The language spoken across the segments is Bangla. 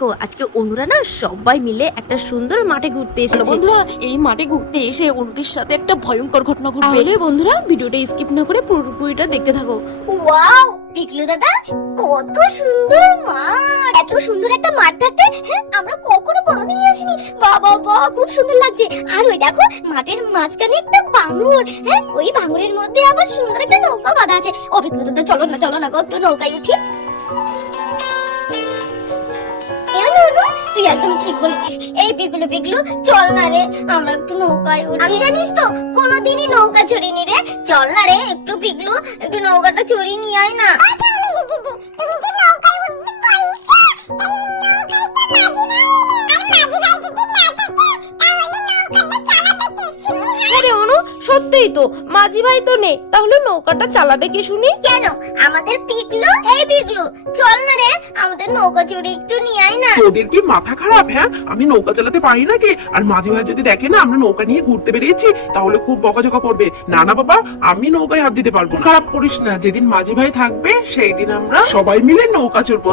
দেখো আজকে অনুরা না সবাই মিলে একটা সুন্দর মাঠে ঘুরতে এসেছে। বন্ধুরা এই মাঠে ঘুরতে এসে অনুদের সাথে একটা ভয়ঙ্কর ঘটনা ঘটবে। তাহলে বন্ধুরা ভিডিওটা স্কিপ না করে পুরোপুরিটা দেখতে থাকো। ওয়াও পিকলু দাদা, কত সুন্দর মাঠ! এত সুন্দর একটা মাঠ থাকতে আমরা কখনো কোনোদিনই আসিনি। বাবা বাহ, খুব সুন্দর লাগছে। আর ওই দেখো মাঠের মাঝখানে একটা ভাঙর, ওই ভাঙরের মধ্যে আবার সুন্দর একটা নৌকা বাঁধা আছে। ও পিকলু দাদা, চলো না গো, একটু নৌকায় উঠি। তুই একদম ঠিক বলেছিস। এই পিকলু চল না রে, আমরা একটু নৌকায় উঠি। আমি জানিস তো কোনোদিনই নৌকা চড়িনি রে। চল না রে একটু পিকলু, একটু নৌকাটা চড়িয়ে নিয়ে আয় না। আরে অনু, সত্যিই তো মাঝি ভাই তো নেই, তাহলে নৌকাটা চালাবে কে শুনি? কেন আমাদের পিকলু? এই পিকলু চল না রে, আমাদের নৌকা চড়ে একটু নিয়ে আয় না। তোদের কি মাথা খারাপ? আমি নৌকা চালাতে পারি নাকি? আর মাঝি ভাই যদি দেখে না আমরা নৌকা নিয়ে ঘুরতে বেরিয়েছি তাহলে খুব বকাঝকা করবে। না বাবা, আমি নৌকায় হাত দিতে পারবো। খারাপ করিস না, যেদিন মাঝি ভাই থাকবে সেই দিন আমরা সবাই মিলে নৌকা চড়বো।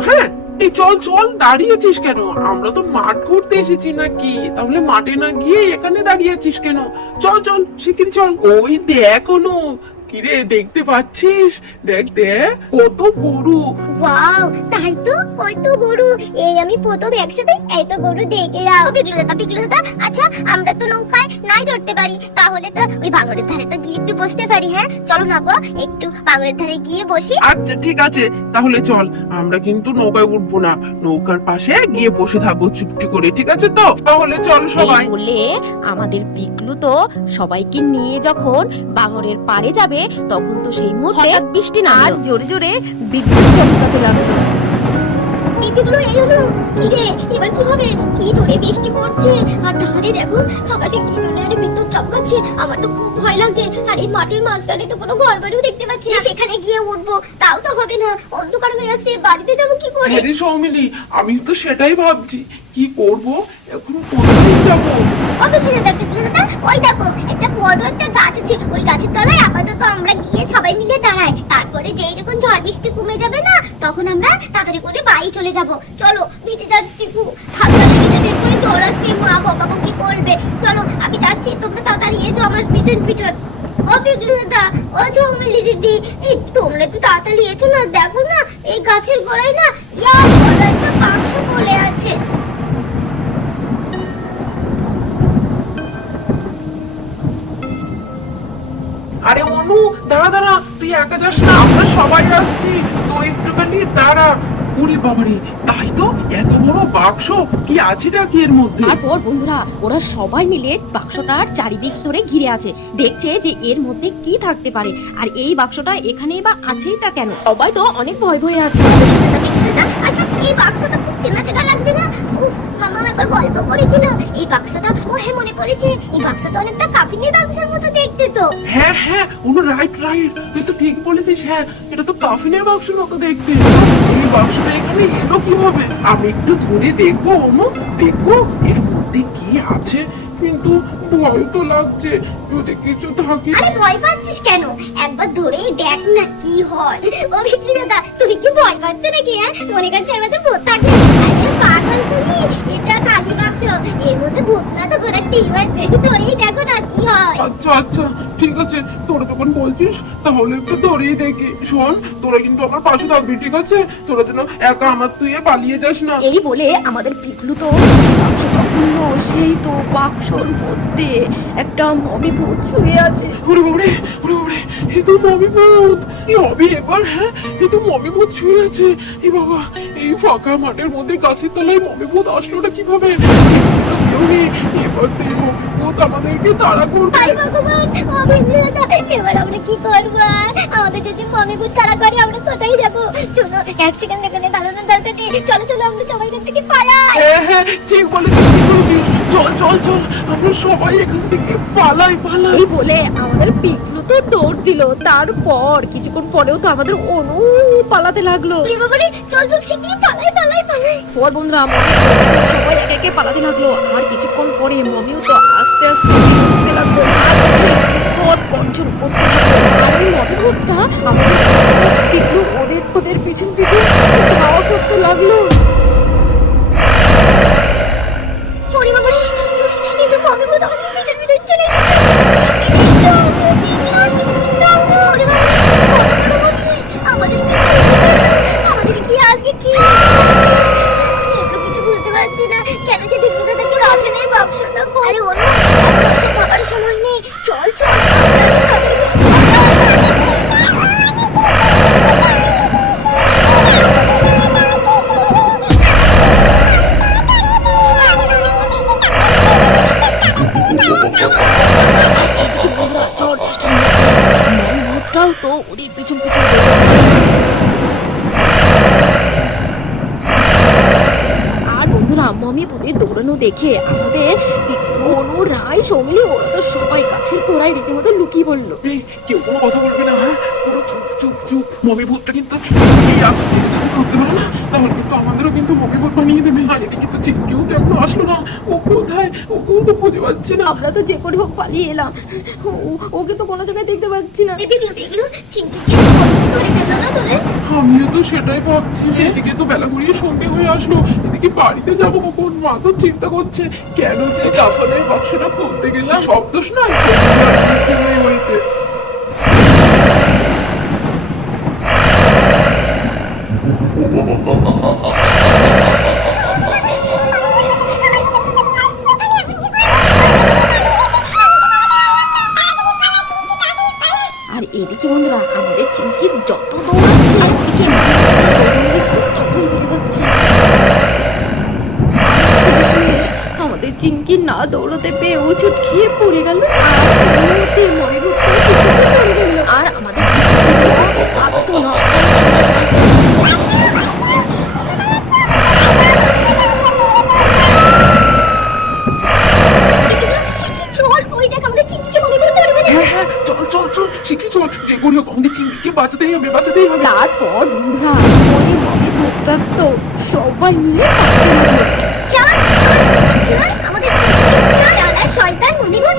এই চল, দাঁড়িয়েছিস কেন? আমরা তো মাঠ ঘুরতে এসেছি নাকি? তাহলে মাঠে না গিয়ে এখানে দাঁড়িয়েছিস কেন? চল শিগগিরই চল। ওই দেখ অনু, কিরে দেখতে পাচ্ছিস? দেখ কত গরু। ওয়াও, তাই তো, কত গরু! এই আমি প্রথম একসাথে এত গরু দেখলাম। পিকলু দাদা, আচ্ছা আমরা তো নৌকায় নাই চড়তে পারি, তাহলে তো ওই ভাঙরের ধারে তো গিয়ে একটু বসতে পারি। চলো না গো, একটু ভাঙরের ধারে গিয়ে বসি। আচ্ছা ঠিক আছে, তাহলে চল। আমরা কিন্তু নৌকায় উঠবো না, নৌকার পাশে গিয়ে বসে থাকবো চুপটি করে, ঠিক আছে তো? তাহলে চল সবাই। এই বলে আমাদের পিকলু তো সবাইকে নিয়ে যখন বাঙরের পাড়ে যাবে তখন তো সেই মুহূর্তে হঠাৎ বৃষ্টি না আর জোরে জোরে বিদ্যুৎ চমকাতে লাগলো। এই পিকলু, এই হলো কি রে? এবার কি হবে? কি জোরে বৃষ্টি পড়ছে, আর তাহলে দেখো আকাশে কি জোরে বিদ্যুৎ চমকাচ্ছে। আমার তো খুব ভয় লাগছে। আর এই মাঠের মাঝখানে তো কোনো ঘর বাড়িও দেখতে পাচ্ছি না, সেখানে গিয়ে উঠবো তাও তো হবে না, অন্ধকার হয়ে আসছে, বাড়িতে যাবো কি করে? হ্যাঁ রে সৌমিলি, আমি তো সেটাই ভাবছি, কি করব এখন, কোথায় যাবো? পিকলু দাদা, ওই দেখো একটা বড় একটা গাছ আছে, ওই গাছের তলায় আপাতত আমরা গিয়ে সবাই মিলে দাঁড়াই। তারপরে যেই যখন ঝড় বৃষ্টি কমে যাবে না, তখন আমরা তাড়াতাড়ি করে বাড়ি চলে যাব। চলো, ভিজে যাচ্ছি খুব, হালকা ভিজে বের করে জ্বর আসবে, মা বকাবকি করবে। চলো আমি যাচ্ছি, তোমরা তাড়াতাড়ি এসো আমার পিছন। ও পিকলু দাদা, ও ঝৌমিলি দিদি, এই তোমরা একটু তাড়াতাড়ি এসো না। দেখো না এই গাছের গোড়ায় না বড় একটা বাক্স পড়ে আছে। আরে অনু, দাঁড়া, তুই একা যাস না, আমরা সবাই আসছি, তুই একটুখানি দাঁড়া। ওরে বাবারে, তাই তো, এত বড় বাক্স, কি আছে নাকি এর মধ্যে? তারপর বন্ধুরা ওরা সবাই মিলে বাক্সটার চারিদিক ধরে ঘিরে আছে, দেখছে যে এর মধ্যে কি থাকতে পারে। আর এই বাক্সটা এখানেই বা আছেইটা কেন? সবাই তো অনেক ভয় আছে। আচ্ছা এই বাক্সটা খুব চেনা লাগছে না? উফ, মামা একবার গল্প করেছিল এই বাক্সটা। ও মনে পড়েছে, এই বাক্সটা অনেকটা কাফিনের বাক্সের মতো দেখতে তো। হ্যাঁ অনু, রাইট, তুই তো ঠিক বলেছিস। এটা তো কাফিনের বাক্সের মতো দেখতে। এই বাক্সটা এখানে এলো কিভাবে? আমি একটু ধরে দেখবো অনু, দেখবো এর মধ্যে কি আছে, কিন্তু ভয় তো লাগছে যদি কিছু থাকে। আরে ভয় পাচ্ছিস কেন? একবার ধরেই দেখ না কি হয়। ও বিক্রি দাদা, তুমি কি ভয় পাচ্ছ নাকি? মনে করছে এর মধ্যে ভূত থাকে? আরে পাগল তুমি, এটা খালি বাক্স, এর মধ্যে ভূত না তো ঘোড়ার টিম আছে, ধরেই দেখো না কি হয়। আচ্ছা ঠিক আছে, তোরা যখন বলছিস তাহলে একটু ধরেই দেখি। শোন, তোরা কিন্তু আমার পাশে থাকবি, ঠিক আছে? তোরা যেন একা আমার তুই পালিয়ে যাস না। এই বলে আমাদের পিকলু তো বাক্সটা খুললো, সেই তো বাক্সর মধ্যে একটা মমি ভূত শুয়ে আছে। ওরে বাবারে, এ তো মমি ভূত। কি হবে এবার? এ তো মমি ভূত শুয়ে আছে। এ বাবা, এই ফাঁকা মাঠের মধ্যে গাছের তলায় মমি ভূত আসলোটা কিভাবে? তো কেউ নেই, এবার তো এই মমি ভূত আমাদেরকে তাড়া করবে। হাই ভগবান, ও বিক্রি দাদা, এবার আমরা কি করবো? আমাদের যদি মমি ভূত তাড়া করে আমরা কোথায় যাবো? শোনো, এক সেকেন্ড এখানে দাঁড়ানোর দরকার নেই, চলো আমরা সবাই এখান থেকে পালাই। হ্যাঁ ঠিক বলেছিস। চল, আমরা সবাই এখান থেকে পালাই। এই বলে আমাদের পিকলু তো দৌড় দিল। তারপর কিছুক্ষণ পরেও তো আমাদের অনু পালাতে লাগলো। চল শিগগিরই পালাই। পর বন্ধুরা আমরা সবাই একে পালাতে লাগলো। আর কিছুক্ষণ পরে মমিও তো আস্তে উঠতে লাগলো। পর পঞ্চম করতে লাগলো। আর ওই মমিটা আমাদের পিকলু ওদের পিছন ধাওয়া করতে লাগলো। ভূতের দৌড়ানো দেখে আমাদের অনু, রায়, সৌমিলি ওরা তো সবাই গাছের গোড়ায় রীতিমতো লুকিয়ে পড়লো। এই কেউ কোনো কথা বলবে না, হ্যাঁ? পুরো চুপ চুপ চুপ। মমি ভূতটা কিন্তু এই আসছে, যদি ধরতে পারো না তাহলে কিন্তু আমাদেরও কিন্তু মমি ভূত বানিয়ে দেবে। আর এদিকে তো চিকেও তো এখনো আসলো না। ও কোথায়? ওকেও তো খুঁজে পাচ্ছি না। আমরা তো যে করে হোক পালিয়ে এলাম, ওকে তো কোনো জায়গায় দেখতে পাচ্ছি না। বিগলু বিগলু চিঙ্কিকে ধরে ফেললো না তোরে? আমিও তো সেটাই ভাবছি। এদিকে তো বেলা ঘুরিয়ে সন্ধে হয়ে আসলো, এদিকে বাড়িতে যাবো কখন? মা তো চিন্তা করছে কেন যে কাফনের বাক্সটা খুলতে গেলাম। সব দোষ না হয়েছে। আর এদিকে বন্ধুরা আমাদের চিংকি যত দৌড়াচ্ছে এদিকে যতই বেড়ে যাচ্ছে। শেষমেশ আমাদের চিংকি না দৌড়াতে পেয়ে উচুট খেয়ে পড়ে গেল আর আমাদের চল ওই দেখ আমাদের চিঙ্কিকে মনে করতে পারবে না। হ্যাঁ হ্যাঁ, চল চল চল, শিখে চল। যে করে হোক আমাদের চিংড়িকে বাঁচাতেই হবে, বাঁচাতেই হবে। তারপর বন্ধুরা ওই মমি ভূতটা তো সবাই মিলে পালাতে লাগলো। চল চল আমাদের চালা শয়তান মনিবন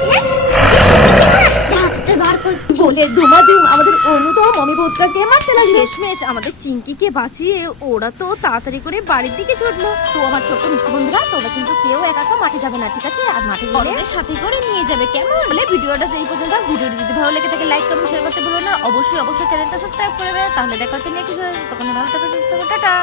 ডাক্তার বার করছি। বলে ধুমাধুম আমাদের অনু মমি ভূতটাকে মারতে লাগলো। শেষমেশ আমাদের চিংকিকে বাঁচিয়ে ওরা তো তাড়াতাড়ি করে বাড়ির দিকে ছুটলো। তো আমার ছোট্ট মিষ্টি বন্ধুরা তোমরা কিন্তু কেউ একা একা মাঠে যাবে না, ঠিক আছে? আর মাঠে গেলে সাথে করে নিয়ে যাবে, কেমন? বলে ভিডিওটা যেই পর্যন্ত, ভিডিওটি যদি ভালো লেগে থাকে লাইক কমেন্ট শেয়ার করতে ভুলো না। অবশ্যই চ্যানেলটা সাবস্ক্রাইব করে দেবে। তাহলে দেখা হচ্ছে নেক্সট ভিডিও। তখন ভালো থাকো, সুস্থ থাকো, টাটা।